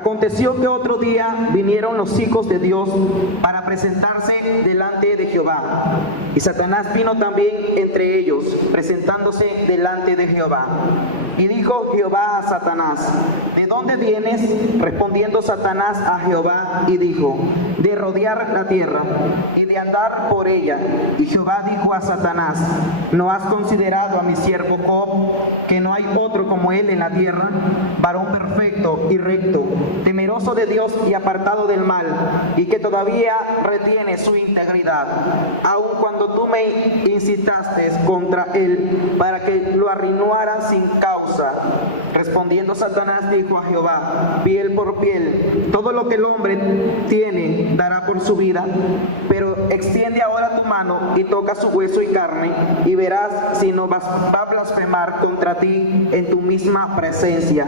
Aconteció que otro día vinieron los hijos de Dios para presentarse delante de Jehová. Y Satanás vino también entre ellos, presentándose delante de Jehová. Y dijo Jehová a Satanás: ¿de dónde vienes? Respondiendo Satanás a Jehová y dijo: de rodear la tierra y de andar por ella. Y Jehová dijo a Satanás: ¿no has considerado a mi siervo Job, que no hay otro como él en la tierra, varón perfecto y recto, temeroso de Dios y apartado del mal, y que todavía retiene su integridad, aun cuando tú me incitaste contra él para que lo arruinara sin causa? Respondiendo Satanás dijo a Jehová: piel por piel, todo lo que el hombre tiene dará por su vida, pero extiende ahora tu mano y toca su hueso y carne, y verás si no va a blasfemar contra ti en tu misma presencia.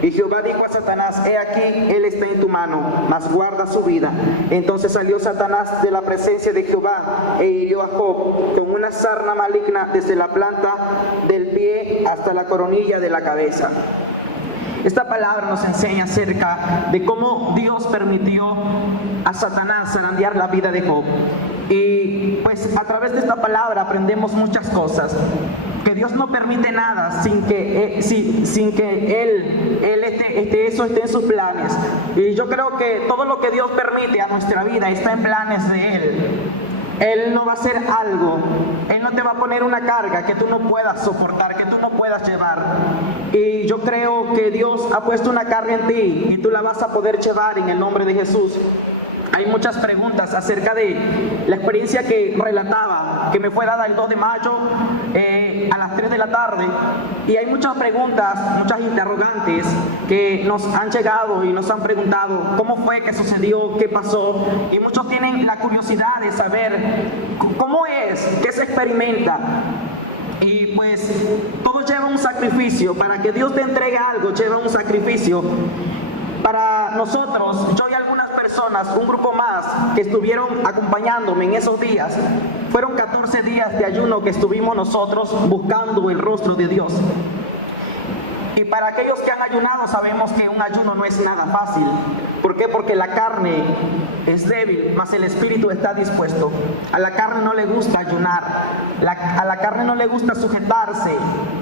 Y Jehová dijo a Satanás: he aquí, él está en tu mano, mas guarda su vida. Entonces salió Satanás de la presencia de Jehová e hirió a Job con una sarna maligna desde la planta del pie hasta la coronilla de la cabeza. Esta palabra nos enseña acerca de cómo Dios permitió a Satanás zarandear la vida de Job. Y pues a través de esta palabra aprendemos muchas cosas. Que Dios no permite nada sin que eso esté en sus planes. Y yo creo que todo lo que Dios permite a nuestra vida está en planes de Él. Él no va a hacer algo, Él no te va a poner una carga que tú no puedas soportar, que tú no puedas llevar. Y yo creo que Dios ha puesto una carga en ti y tú la vas a poder llevar en el nombre de Jesús. Hay muchas preguntas acerca de la experiencia que relataba, que me fue dada el 2 de mayo a las 3 de la tarde. Y hay muchas preguntas, muchas interrogantes que nos han llegado y nos han preguntado cómo fue, qué sucedió, qué pasó. Y muchos tienen la curiosidad de saber cómo es, qué se experimenta. Y pues todo lleva un sacrificio. Para que Dios te entregue algo, lleva un sacrificio. Para nosotros, yo y algunas personas, un grupo más que estuvieron acompañándome en esos días, fueron 14 días de ayuno que estuvimos nosotros buscando el rostro de Dios. Y para aquellos que han ayunado sabemos que un ayuno no es nada fácil. ¿Por qué? Porque la carne es débil, mas el espíritu está dispuesto. A la carne no le gusta ayunar, a la carne no le gusta sujetarse.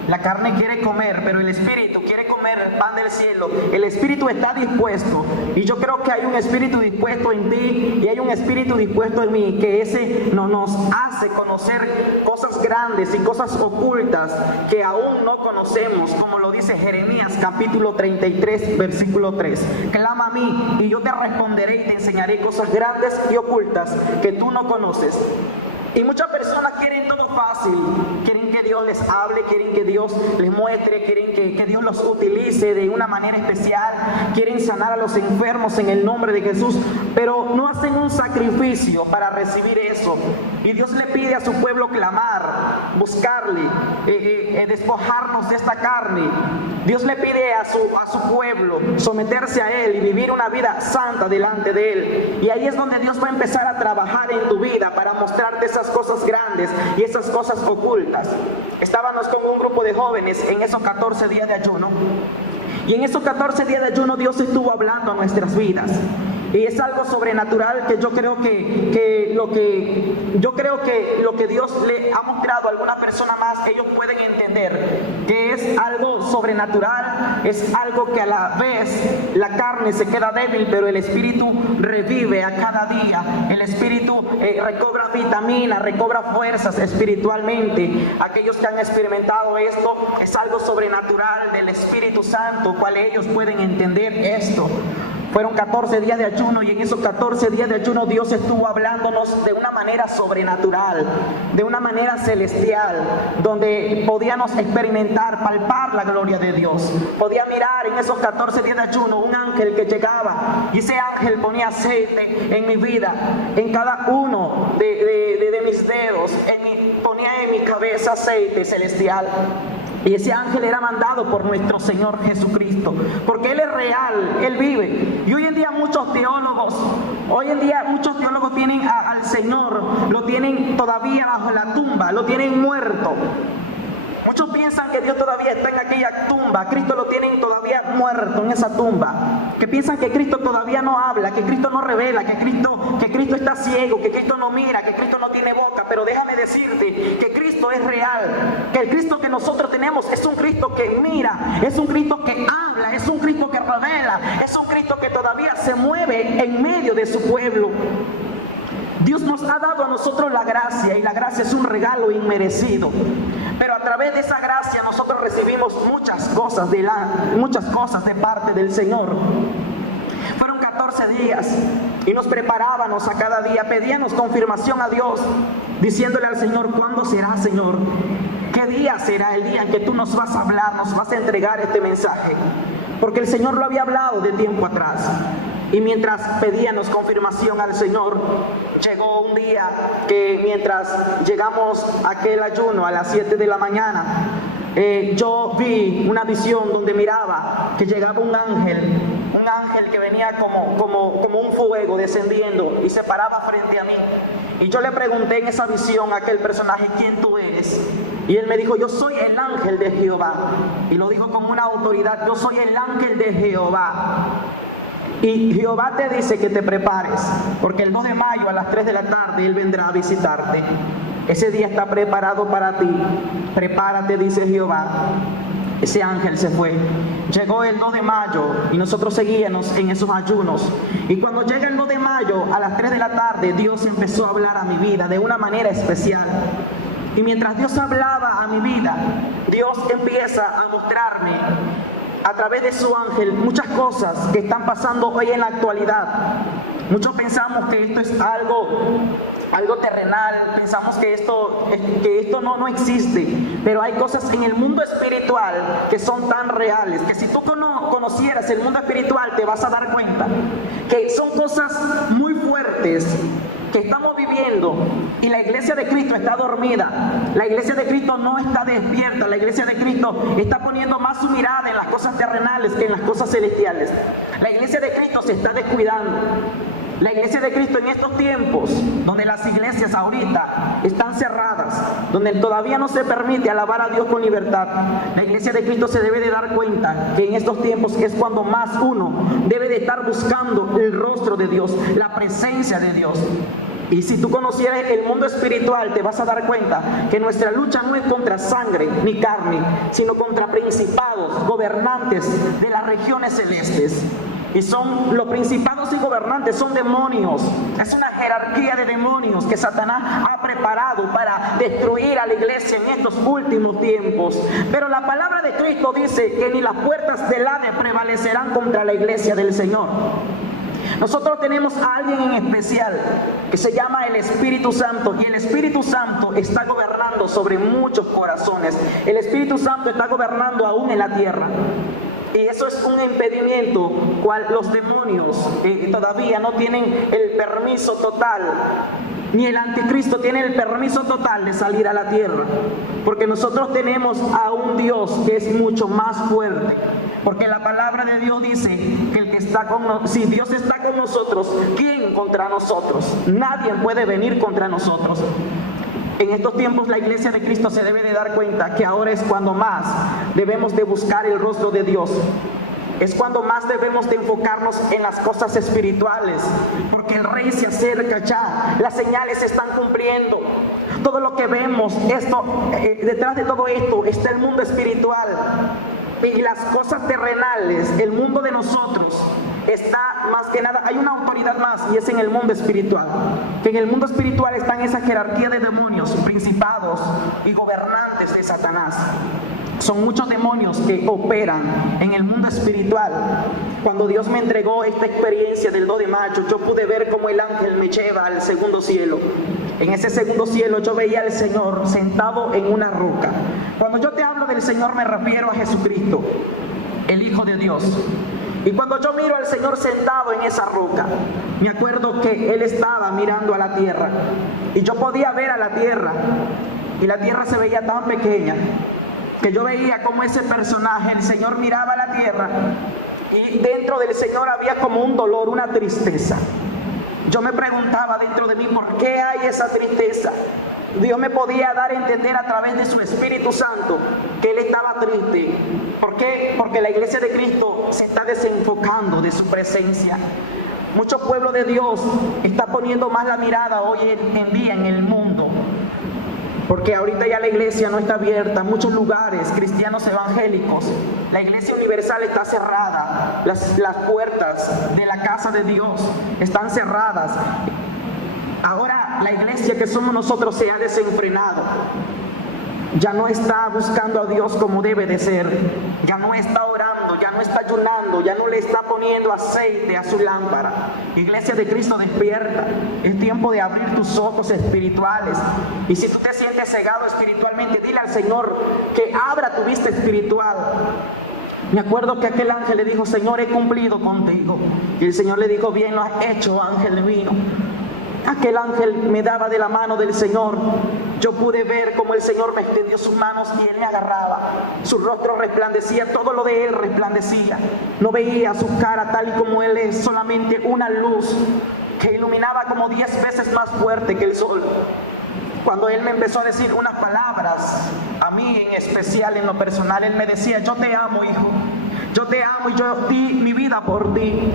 La carne quiere comer, pero el espíritu quiere comer el pan del cielo. El espíritu está dispuesto. Y yo creo que hay un espíritu dispuesto en ti y hay un espíritu dispuesto en mí, que ese nos hace conocer cosas grandes y cosas ocultas que aún no conocemos, como lo dice Jeremías capítulo 33 versículo 3. Clama a mí y yo te responderé y te enseñaré cosas grandes y ocultas que tú no conoces. Y muchas personas quieren todo fácil, quieren que Dios les hable, quieren que Dios les muestre, quieren que Dios los utilice de una manera especial, quieren sanar a los enfermos en el nombre de Jesús, pero no hacen un sacrificio para recibir eso. Y Dios le pide a su pueblo clamar, buscarle, despojarnos de esta carne. Dios le pide a su pueblo someterse a Él y vivir una vida santa delante de Él. Y ahí es donde Dios va a empezar a trabajar en tu vida para mostrarte esas cosas grandes y esas cosas ocultas. Estábamos con un grupo de jóvenes en esos 14 días de ayuno. Y en esos 14 días de ayuno Dios estuvo hablando a nuestras vidas. Y es algo sobrenatural que yo creo que lo que Dios le ha mostrado a alguna persona más, ellos pueden entender que es algo sobrenatural, es algo que a la vez la carne se queda débil, pero el espíritu revive a cada día. El espíritu recobra vitamina, recobra fuerzas espiritualmente. Aquellos que han experimentado esto, es algo sobrenatural del Espíritu Santo, cual ellos pueden entender esto. Fueron 14 días de ayuno y en esos 14 días de ayuno Dios estuvo hablándonos de una manera sobrenatural, de una manera celestial, donde podíamos experimentar, palpar la gloria de Dios. Podía mirar en esos 14 días de ayuno un ángel que llegaba y ese ángel ponía aceite en mi vida, en cada uno de mis dedos, ponía en mi cabeza aceite celestial. Y ese ángel era mandado por nuestro Señor Jesucristo, porque Él es real, Él vive. Y hoy en día muchos teólogos tienen al Señor, lo tienen todavía bajo la tumba, lo tienen muerto. Muchos piensan que Dios todavía está en aquella tumba, Cristo lo tienen todavía muerto en esa tumba, que piensan que Cristo todavía no habla, que Cristo no revela, que Cristo está ciego, que Cristo no mira, que Cristo no tiene boca. Pero déjame decirte que Cristo es real, que el Cristo que nosotros tenemos es un Cristo que mira, es un Cristo que habla, es un Cristo que revela, es un Cristo que todavía se mueve en medio de su pueblo. Dios nos ha dado a nosotros la gracia, y la gracia es un regalo inmerecido. Pero a través de esa gracia nosotros recibimos muchas cosas de parte del Señor. Fueron 14 días y nos preparábamos a cada día, pedíamos confirmación a Dios, diciéndole al Señor: ¿cuándo será, Señor? ¿Qué día será el día en que tú nos vas a hablar, nos vas a entregar este mensaje? Porque el Señor lo había hablado de tiempo atrás. Y mientras pedíamos confirmación al Señor, llegó un día que mientras llegamos a aquel ayuno a las 7 de la mañana, yo vi una visión donde miraba que llegaba un ángel que venía como un fuego descendiendo y se paraba frente a mí. Y yo le pregunté en esa visión a aquel personaje: ¿quién tú eres? Y él me dijo: yo soy el ángel de Jehová. Y lo dijo con una autoridad: yo soy el ángel de Jehová. Y Jehová te dice que te prepares, porque el 2 de mayo a las 3 de la tarde Él vendrá a visitarte. Ese día está preparado para ti. Prepárate, dice Jehová. Ese ángel se fue. Llegó el 2 de mayo y nosotros seguíamos en esos ayunos. Y cuando llega el 2 de mayo a las 3 de la tarde, Dios empezó a hablar a mi vida de una manera especial. Y mientras Dios hablaba a mi vida, Dios empieza a mostrarme a través de su ángel muchas cosas que están pasando hoy en la actualidad. Muchos pensamos que esto es algo terrenal, pensamos que esto no existe, pero hay cosas en el mundo espiritual que son tan reales, que si tú conocieras el mundo espiritual te vas a dar cuenta que son cosas muy fuertes que estamos viviendo, y la iglesia de Cristo está dormida. La iglesia de Cristo no está despierta. La iglesia de Cristo está poniendo más su mirada en las cosas terrenales que en las cosas celestiales. La iglesia de Cristo se está descuidando. La iglesia de Cristo en estos tiempos, donde las iglesias ahorita están cerradas, donde todavía no se permite alabar a Dios con libertad, la iglesia de Cristo se debe de dar cuenta que en estos tiempos es cuando más uno debe de estar buscando el rostro de Dios, la presencia de Dios. Y si tú conocieras el mundo espiritual, te vas a dar cuenta que nuestra lucha no es contra sangre ni carne, sino contra principados, gobernantes de las regiones celestes. Y son los principados y gobernantes, son demonios. Es una jerarquía de demonios que Satanás ha preparado para destruir a la iglesia en estos últimos tiempos. Pero la palabra de Cristo dice que ni las puertas del Hades prevalecerán contra la iglesia del Señor. Nosotros tenemos a alguien en especial que se llama el Espíritu Santo, y el Espíritu Santo está gobernando sobre muchos corazones. El Espíritu Santo está gobernando aún en la tierra. Y eso es un impedimento cual los demonios todavía no tienen el permiso total, ni el anticristo tiene el permiso total de salir a la tierra, porque nosotros tenemos a un Dios que es mucho más fuerte. Porque la palabra de Dios dice que el que está si Dios está con nosotros, ¿quién contra nosotros? Nadie puede venir contra nosotros. En estos tiempos la iglesia de Cristo se debe de dar cuenta que ahora es cuando más debemos de buscar el rostro de Dios. Es cuando más debemos de enfocarnos en las cosas espirituales, porque el Rey se acerca ya, las señales se están cumpliendo. Todo lo que vemos, detrás de todo esto está el mundo espiritual. Y las cosas terrenales, el mundo de nosotros, está más que nada, hay una autoridad más, y es en el mundo espiritual. Que en el mundo espiritual están esa jerarquía de demonios, principados y gobernantes de Satanás. Son muchos demonios que operan en el mundo espiritual. Cuando Dios me entregó esta experiencia del 2 de mayo, yo pude ver cómo el ángel me lleva al segundo cielo. En ese segundo cielo yo veía al Señor sentado en una roca. Cuando yo te hablo del Señor me refiero a Jesucristo, el Hijo de Dios. Y cuando yo miro al Señor sentado en esa roca, me acuerdo que Él estaba mirando a la tierra. Y yo podía ver a la tierra, y la tierra se veía tan pequeña, que yo veía como ese personaje, el Señor miraba a la tierra, y dentro del Señor había como un dolor, una tristeza. Yo me preguntaba dentro de mí, ¿por qué hay esa tristeza? Dios me podía dar a entender a través de su Espíritu Santo que Él estaba triste. ¿Por qué? Porque la iglesia de Cristo se está desenfocando de su presencia. Mucho pueblo de Dios está poniendo más la mirada hoy en día en el mundo. Porque ahorita ya la iglesia no está abierta, muchos lugares cristianos evangélicos, la iglesia universal está cerrada, las puertas de la casa de Dios están cerradas. Ahora la iglesia que somos nosotros se ha desenfrenado, ya no está buscando a Dios como debe de ser, ya no está orando, ya no está ayunando, ya no le está poniendo aceite a su lámpara. Iglesia de Cristo, despierta, es tiempo de abrir tus ojos espirituales. Y si tú te sientes cegado espiritualmente, dile al Señor que abra tu vista espiritual. Me acuerdo que aquel ángel le dijo: Señor, he cumplido contigo. Y el Señor le dijo: bien lo has hecho, ángel divino. Aquel ángel me daba de la mano del Señor. Yo pude ver cómo el Señor me extendió sus manos y Él me agarraba. Su rostro resplandecía, todo lo de Él resplandecía. No veía su cara tal y como Él es, solamente una luz que iluminaba como 10 veces más fuerte que el sol. Cuando Él me empezó a decir unas palabras, a mí en especial, en lo personal, Él me decía: yo te amo, hijo. Yo te amo y yo di mi vida por ti.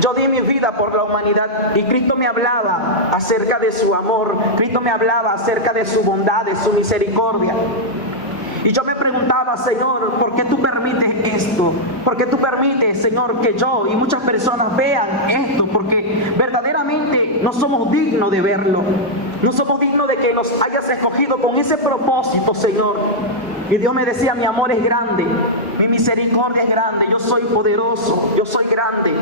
Yo di mi vida por la humanidad. Y Cristo me hablaba acerca de su amor. Cristo me hablaba acerca de su bondad, de su misericordia. Y yo me preguntaba: Señor, ¿por qué tú permites esto? ¿Por qué tú permites, Señor, que yo y muchas personas vean esto? Porque verdaderamente no somos dignos de verlo. No somos dignos de que nos hayas escogido con ese propósito, Señor. Y Dios me decía: mi amor es grande, mi misericordia es grande, yo soy poderoso, yo soy grande,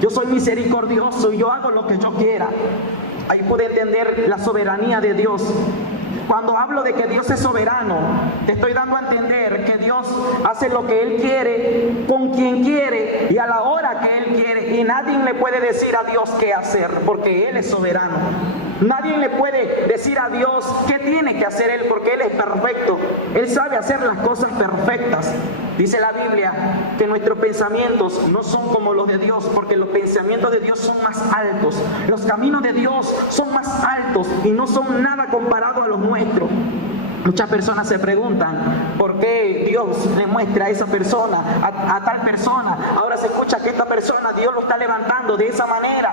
yo soy misericordioso y yo hago lo que yo quiera. Ahí pude entender la soberanía de Dios. Cuando hablo de que Dios es soberano, te estoy dando a entender que Dios hace lo que Él quiere, con quien quiere y a la hora que Él quiere. Y nadie le puede decir a Dios qué hacer, porque Él es soberano. Nadie le puede decir a Dios qué tiene que hacer Él, porque Él es perfecto. Él sabe hacer las cosas perfectas. Dice la Biblia que nuestros pensamientos no son como los de Dios, porque los pensamientos de Dios son más altos. Los caminos de Dios son más altos y no son nada comparados a los nuestros. Muchas personas se preguntan por qué Dios le muestra a esa persona, a tal persona. Ahora se escucha que esta persona Dios lo está levantando de esa manera.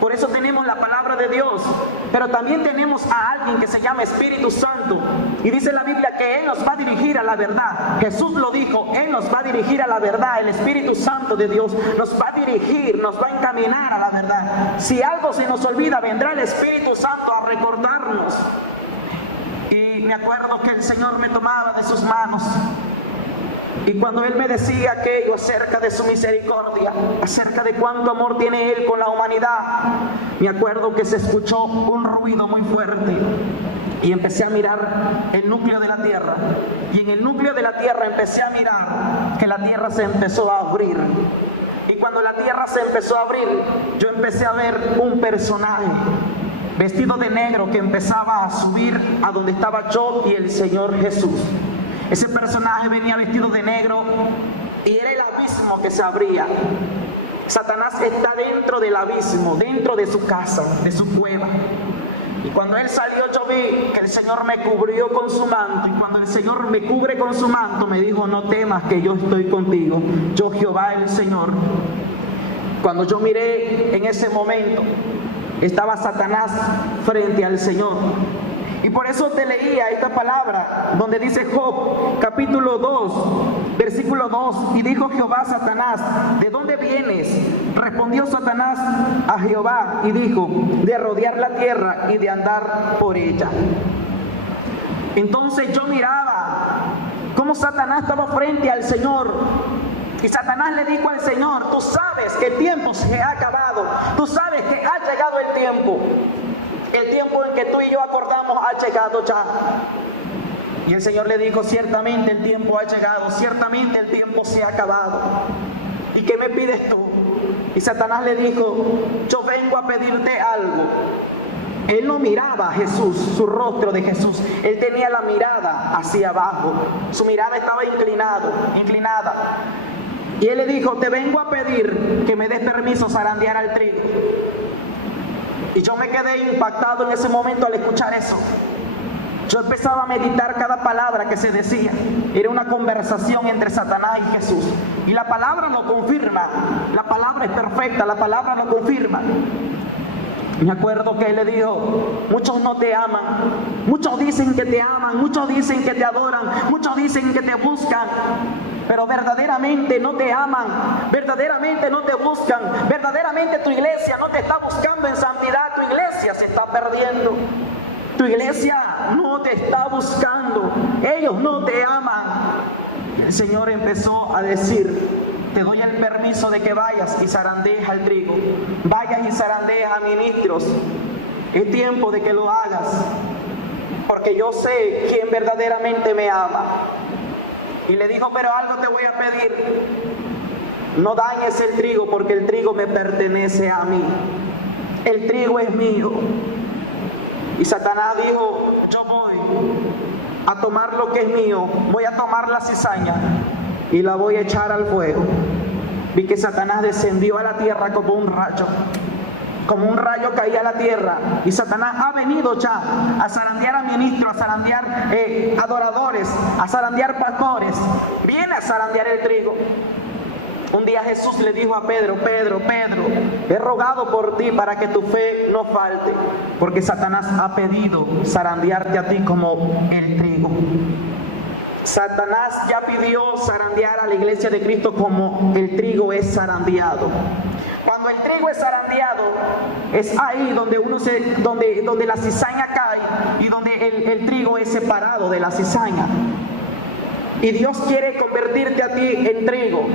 Por eso tenemos la palabra de Dios. Pero también tenemos a alguien que se llama Espíritu Santo. Y dice la Biblia que Él nos va a dirigir a la verdad. Jesús lo dijo: Él nos va a dirigir a la verdad. El Espíritu Santo de Dios nos va a dirigir, nos va a encaminar a la verdad. Si algo se nos olvida, vendrá el Espíritu Santo a recordarnos. Y me acuerdo que el Señor me tomaba de sus manos. Y cuando Él me decía aquello acerca de su misericordia, acerca de cuánto amor tiene Él con la humanidad, me acuerdo que se escuchó un ruido muy fuerte. Y empecé a mirar el núcleo de la tierra. Y en el núcleo de la tierra empecé a mirar que la tierra se empezó a abrir. Y cuando la tierra se empezó a abrir, yo empecé a ver un personaje vestido de negro que empezaba a subir a donde estaba yo y el Señor Jesús. Ese personaje venía vestido de negro y era el abismo que se abría. Satanás está dentro del abismo, dentro de su casa, de su cueva. Y cuando Él salió, yo vi que el Señor me cubrió con su manto. Y cuando el Señor me cubre con su manto, me dijo: no temas, que yo estoy contigo. Yo, Jehová el Señor. Cuando yo miré en ese momento, estaba Satanás frente al Señor. Y por eso te leía esta palabra donde dice Job, capítulo 2, versículo 2. Y dijo Jehová a Satanás: ¿de dónde vienes? Respondió Satanás a Jehová y dijo: de rodear la tierra y de andar por ella. Entonces yo miraba cómo Satanás estaba frente al Señor. Y Satanás le dijo al Señor: tú sabes que el tiempo se ha acabado. Tú sabes que ha llegado el tiempo. El tiempo en que tú y yo acordamos ha llegado ya. Y el Señor le dijo: ciertamente el tiempo ha llegado. Ciertamente el tiempo se ha acabado. ¿Y qué me pides tú? Y Satanás le dijo: yo vengo a pedirte algo. Él no miraba a Jesús, su rostro de Jesús. Él tenía la mirada hacia abajo. Su mirada estaba inclinada. Y Él le dijo: te vengo a pedir que me des permiso zarandear al trigo. Y yo me quedé impactado en ese momento al escuchar eso. Yo empezaba a meditar cada palabra que se decía. Era una conversación entre Satanás y Jesús. Y la palabra lo confirma. La palabra es perfecta, la palabra lo confirma. Me acuerdo que él le dijo: muchos no te aman, muchos dicen que te aman, muchos dicen que te adoran, muchos dicen que te buscan, pero verdaderamente no te aman, verdaderamente no te buscan, verdaderamente tu iglesia no te está buscando en santidad, tu iglesia se está perdiendo, tu iglesia no te está buscando, ellos no te aman. Y el Señor empezó a decir: te doy el permiso de que vayas y zarandees al trigo, vayas y zarandees a ministros. Es tiempo de que lo hagas, porque yo sé quién verdaderamente me ama. Y le dijo: pero algo te voy a pedir, no dañes el trigo, porque el trigo me pertenece a mí, el trigo es mío. Y Satanás dijo: yo voy a tomar lo que es mío, voy a tomar la cizaña y la voy a echar al fuego. Vi que Satanás descendió a la tierra como un rayo caía a la tierra. Y Satanás ha venido ya a zarandear a ministros, a zarandear adoradores, a zarandear pastores. Viene a zarandear el trigo. Un día Jesús le dijo a Pedro: Pedro, he rogado por ti para que tu fe no falte, porque Satanás ha pedido zarandearte a ti como el trigo. Satanás ya pidió zarandear a la iglesia de Cristo como el trigo es zarandeado. Cuando el trigo es zarandeado, es ahí donde donde la cizaña cae y donde el trigo es separado de la cizaña. Y Dios quiere convertirte a ti en trigo.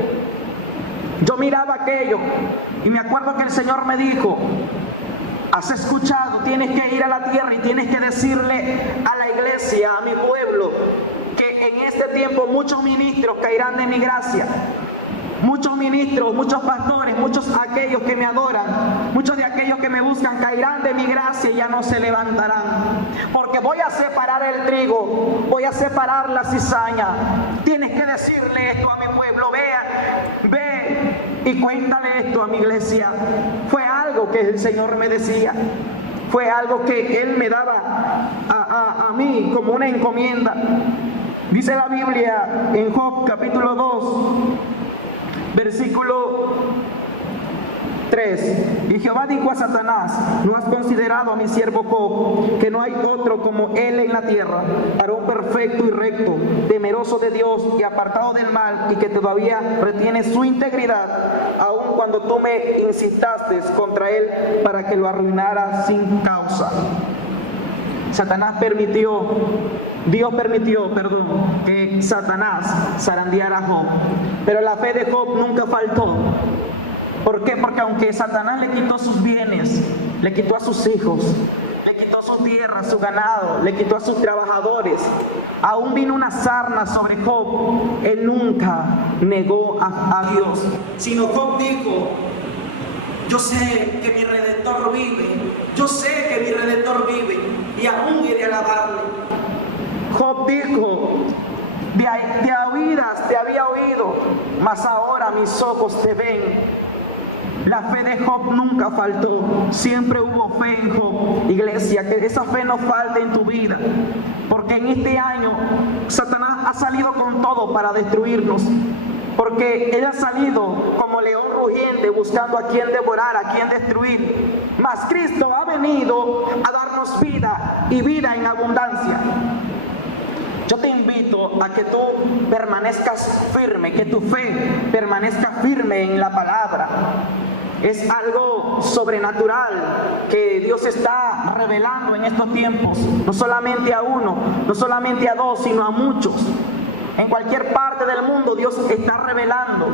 Yo miraba aquello y me acuerdo que el Señor me dijo: has escuchado, tienes que ir a la tierra y tienes que decirle a la iglesia, a mi pueblo, que en este tiempo muchos ministros caerán de mi gracia. Muchos ministros, muchos pastores, muchos aquellos que me adoran, muchos de aquellos que me buscan caerán de mi gracia y ya no se levantarán. Porque voy a separar el trigo, voy a separar la cizaña. Tienes que decirle esto a mi pueblo: ve y cuéntale esto a mi iglesia. Fue algo que el Señor me decía, fue algo que Él me daba a mí como una encomienda. Dice la Biblia en Job capítulo 2, versículo 3: y Jehová dijo a Satanás: ¿no has considerado a mi siervo Job, que no hay otro como él en la tierra, varón perfecto y recto, temeroso de Dios y apartado del mal, y que todavía retiene su integridad, aun cuando tú me incitaste contra él para que lo arruinara sin causa? Dios permitió, que Satanás zarandeara a Job, pero la fe de Job nunca faltó. ¿Por qué? Porque aunque Satanás le quitó sus bienes, le quitó a sus hijos, le quitó su tierra, su ganado, le quitó a sus trabajadores, aún vino una sarna sobre Job, él nunca negó a Dios, sino Job dijo: yo sé que mi Redentor vive, yo sé que mi Redentor vive, y aún iré a alabarle. Job dijo: de oídas te había oído, mas ahora mis ojos te ven. La fe de Job nunca faltó, siempre hubo fe en Job. Iglesia, que esa fe no falte en tu vida, porque en este año Satanás ha salido con todo para destruirnos, porque él ha salido como león rugiente buscando a quien devorar, a quien destruir. Mas Cristo ha venido a darnos vida y vida en abundancia. Yo te invito a que tú permanezcas firme, que tu fe permanezca firme en la palabra. Es algo sobrenatural que Dios está revelando en estos tiempos, no solamente a uno, no solamente a dos, sino a muchos. En cualquier parte del mundo Dios está revelando,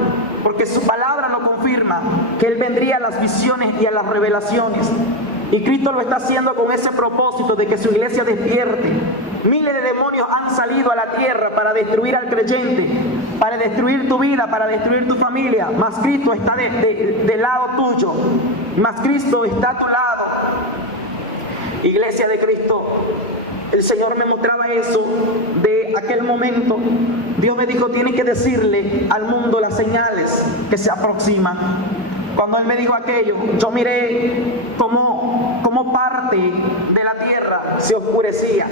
porque su palabra lo confirma, que Él vendría a las visiones y a las revelaciones. Y Cristo lo está haciendo con ese propósito de que su iglesia despierte. Miles de demonios han salido a la tierra para destruir al creyente, para destruir tu vida, para destruir tu familia. Mas Cristo está del lado tuyo, mas Cristo está a tu lado. Iglesia de Cristo, el Señor me mostraba eso de aquel momento. Dios me dijo: tienes que decirle al mundo las señales que se aproximan. Cuando Él me dijo aquello, yo miré cómo parte de la tierra se oscurecía.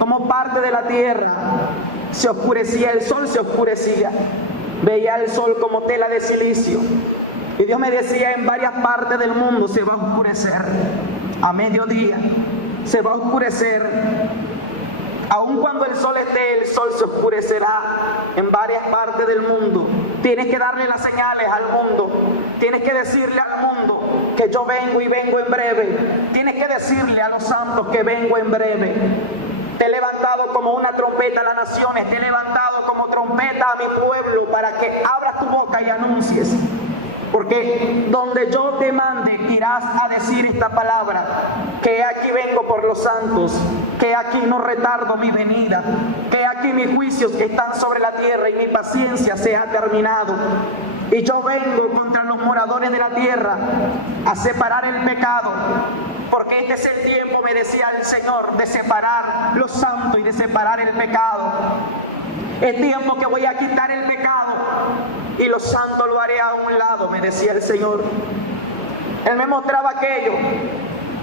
como parte de la tierra se oscurecía, el sol se oscurecía. Veía el sol como tela de silicio. Y Dios me decía, en varias partes del mundo se va a oscurecer. A mediodía se va a oscurecer. Aun cuando el sol esté, el sol se oscurecerá en varias partes del mundo. Tienes que darle las señales al mundo. Tienes que decirle al mundo que yo vengo y vengo en breve. Tienes que decirle a los santos que vengo en breve. Te he levantado como una trompeta a las naciones. Te he levantado como trompeta a mi pueblo para que abras tu boca y anuncies. Porque donde yo te mande irás a decir esta palabra, que aquí vengo por los santos, que aquí no retardo mi venida, que aquí mis juicios están sobre la tierra y mi paciencia se ha terminado. Y yo vengo contra los moradores de la tierra a separar el pecado, porque este es el tiempo, me decía el Señor, de separar lo santo y de separar el pecado. Es tiempo que voy a quitar el pecado y lo santo lo haré a un lado, me decía el Señor. Él me mostraba aquello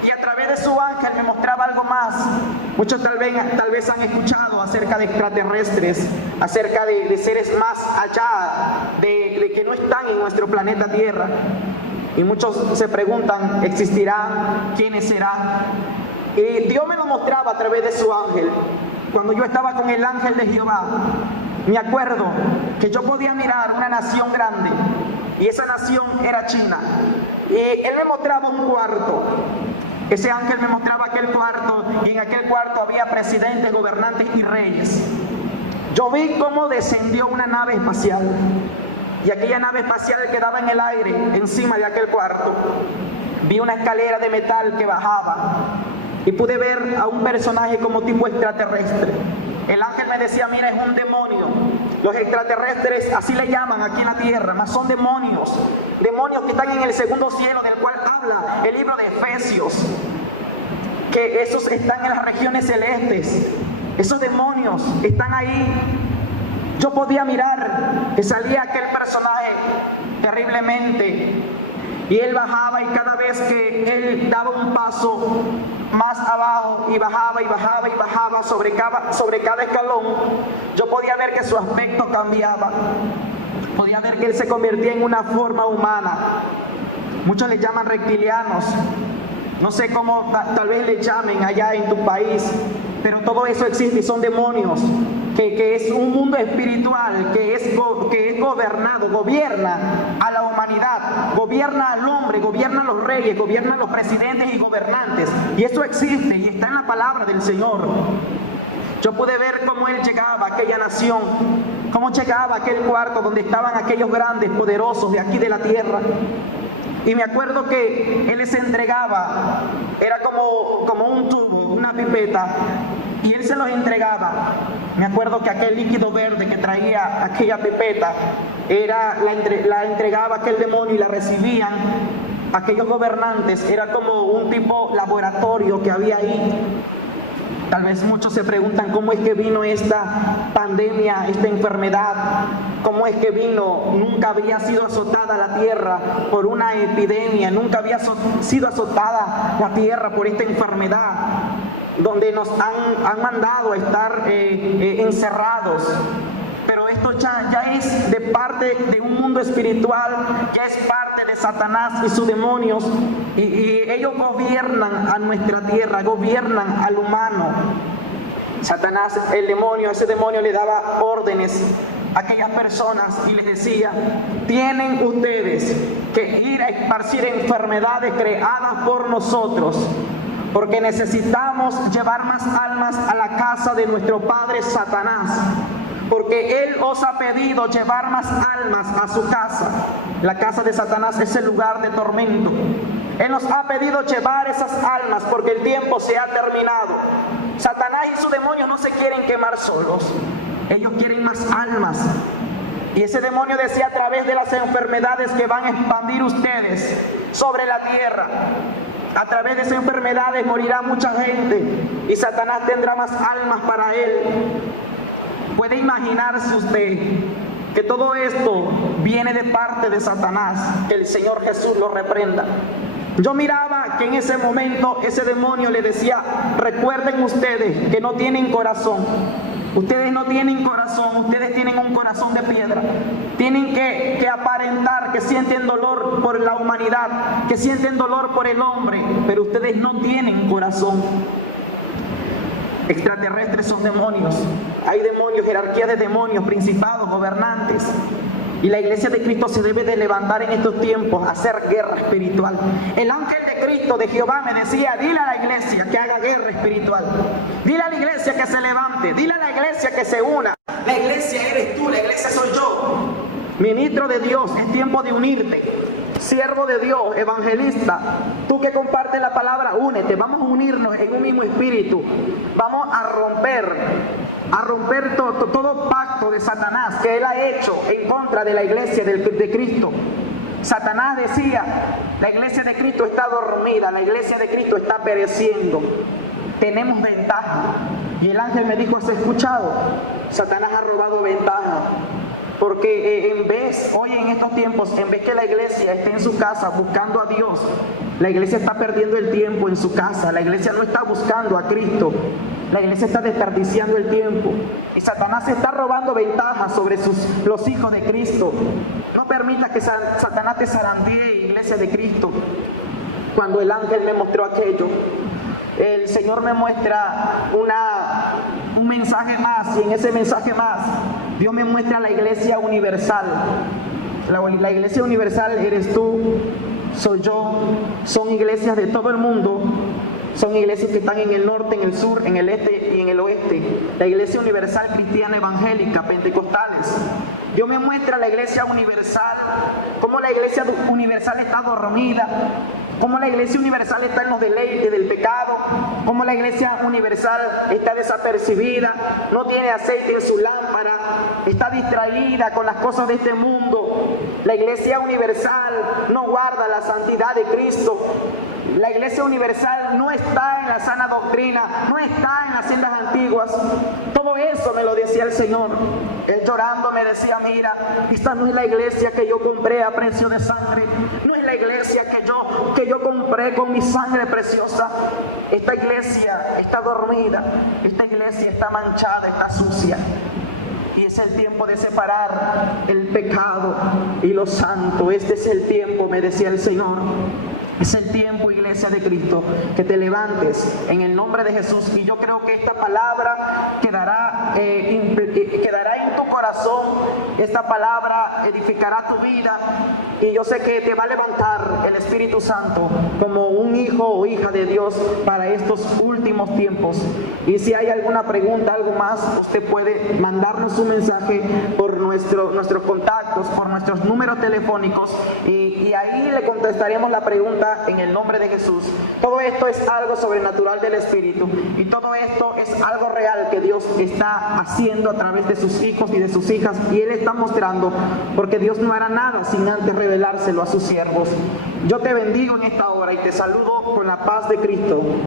y a través de su ángel me mostraba algo más. Muchos tal vez han escuchado acerca de extraterrestres, acerca de seres más allá, de que no están en nuestro planeta Tierra. Y muchos se preguntan, ¿existirán? ¿Quiénes serán? Y Dios me lo mostraba a través de su ángel. Cuando yo estaba con el ángel de Jehová, me acuerdo que yo podía mirar una nación grande, y esa nación era China. Y él me mostraba un cuarto. Ese ángel me mostraba aquel cuarto, y en aquel cuarto había presidentes, gobernantes y reyes. Yo vi cómo descendió una nave espacial, y aquella nave espacial quedaba en el aire, encima de aquel cuarto. Vi una escalera de metal que bajaba, y pude ver a un personaje como tipo extraterrestre. El ángel me decía, mira, es un demonio. Los extraterrestres así le llaman aquí en la tierra, mas son demonios. Demonios que están en el segundo cielo, del cual habla el libro de Efesios. Que esos están en las regiones celestes. Esos demonios están ahí. Yo podía mirar que salía aquel personaje terriblemente. Y él bajaba, y cada vez que él daba un paso más abajo y bajaba y bajaba y bajaba sobre cada escalón, yo podía ver que su aspecto cambiaba. Podía ver que él se convertía en una forma humana. Muchos le llaman reptilianos. No sé cómo tal vez le llamen allá en tu país, pero todo eso existe y son demonios, que es un mundo espiritual, que es gobernado, gobierna a la humanidad, gobierna al hombre, gobierna a los reyes, gobierna a los presidentes y gobernantes. Y eso existe y está en la palabra del Señor. Yo pude ver cómo él llegaba a aquella nación, cómo llegaba a aquel cuarto donde estaban aquellos grandes, poderosos de aquí de la tierra. Y me acuerdo que él les entregaba, era como un tubo, una pipeta, y él se los entregaba. Me acuerdo que aquel líquido verde que traía aquella pipeta, la entregaba aquel demonio y la recibían aquellos gobernantes. Era como un tipo laboratorio que había ahí. Tal vez muchos se preguntan cómo es que vino esta pandemia, esta enfermedad, cómo es que vino. Nunca había sido azotada la tierra por una epidemia, nunca había sido azotada la tierra por esta enfermedad, donde nos han mandado a estar encerrados. Pero esto ya es de parte de un mundo espiritual, ya es parte de Satanás y sus demonios, y ellos gobiernan a nuestra tierra, gobiernan al humano. Satanás, el demonio, ese demonio le daba órdenes a aquellas personas y les decía, tienen ustedes que ir a esparcir enfermedades creadas por nosotros, porque necesitamos llevar más almas a la casa de nuestro padre Satanás. Porque él os ha pedido llevar más almas a su casa. La casa de Satanás es el lugar de tormento. Él nos ha pedido llevar esas almas porque el tiempo se ha terminado. Satanás y sus demonios no se quieren quemar solos. Ellos quieren más almas. Y ese demonio decía, a través de las enfermedades que van a expandir ustedes sobre la tierra, a través de esas enfermedades morirá mucha gente y Satanás tendrá más almas para él. ¿Puede imaginarse usted que todo esto viene de parte de Satanás? Que el Señor Jesús lo reprenda. Yo miraba que en ese momento ese demonio le decía, recuerden ustedes que no tienen corazón. Ustedes no tienen corazón, ustedes tienen un corazón de piedra. Tienen que aparentar que sienten dolor por la humanidad, que sienten dolor por el hombre, pero ustedes no tienen corazón. Extraterrestres son demonios. Hay demonios, jerarquía de demonios, principados, gobernantes. Y la iglesia de Cristo se debe de levantar en estos tiempos a hacer guerra espiritual. El ángel de Cristo, de Jehová, me decía, dile a la iglesia que haga guerra espiritual. Dile a la iglesia que se levante. Dile a la iglesia que se una. La iglesia eres tú, la iglesia soy yo. Ministro de Dios, es tiempo de unirte. Siervo de Dios, evangelista, tú que compartes la palabra, únete. Vamos a unirnos en un mismo espíritu. Vamos a romper todo pacto de Satanás que él ha hecho en contra de la iglesia de Cristo. Satanás decía, la iglesia de Cristo está dormida, la iglesia de Cristo está pereciendo. Tenemos ventaja. Y el ángel me dijo, ¿has escuchado? Satanás ha robado ventaja. Porque hoy en estos tiempos, en vez que la iglesia esté en su casa buscando a Dios, la iglesia está perdiendo el tiempo en su casa. La iglesia no está buscando a Cristo. La iglesia está desperdiciando el tiempo. Y Satanás está robando ventaja sobre los hijos de Cristo. No permita que Satanás te zarandee, iglesia de Cristo. Cuando el ángel me mostró aquello, el Señor me muestra un mensaje más, y en ese mensaje más Dios me muestra la iglesia universal. La iglesia universal eres tú, soy yo, son iglesias de todo el mundo. Son iglesias que están en el norte, en el sur, en el este y en el oeste. La iglesia universal cristiana evangélica, pentecostales. Dios me muestra la iglesia universal, cómo la iglesia universal está dormida, cómo la iglesia universal está en los deleites del pecado, cómo la iglesia universal está desapercibida, no tiene aceite en su lámpara, está distraída con las cosas de este mundo. La iglesia universal no guarda la santidad de Cristo. La iglesia universal no está en la sana doctrina, no está en las sendas antiguas. Todo eso me lo decía el Señor. Él llorando me decía, mira, esta no es la iglesia que yo compré a precio de sangre. No es la iglesia que yo compré con mi sangre preciosa. Esta iglesia está dormida, esta iglesia está manchada, está sucia. Y es el tiempo de separar el pecado y lo santo. Este es el tiempo, me decía el Señor. Es el tiempo, iglesia de Cristo, que te levantes en el nombre de Jesús. Y yo creo que esta palabra quedará en tu corazón. Esta palabra edificará tu vida. Y yo sé que te va a levantar el Espíritu Santo como un hijo o hija de Dios para estos últimos tiempos. Y si hay alguna pregunta, algo más, usted puede mandarnos un mensaje por nuestros contactos, por nuestros números telefónicos. Y ahí le contestaremos la pregunta en el nombre de Jesús. Todo esto es algo sobrenatural del Espíritu, y todo esto es algo real que Dios está haciendo a través de sus hijos y de sus hijas, y Él está mostrando, porque Dios no hará nada sin antes revelárselo a sus siervos. Yo te bendigo en esta hora y te saludo con la paz de Cristo.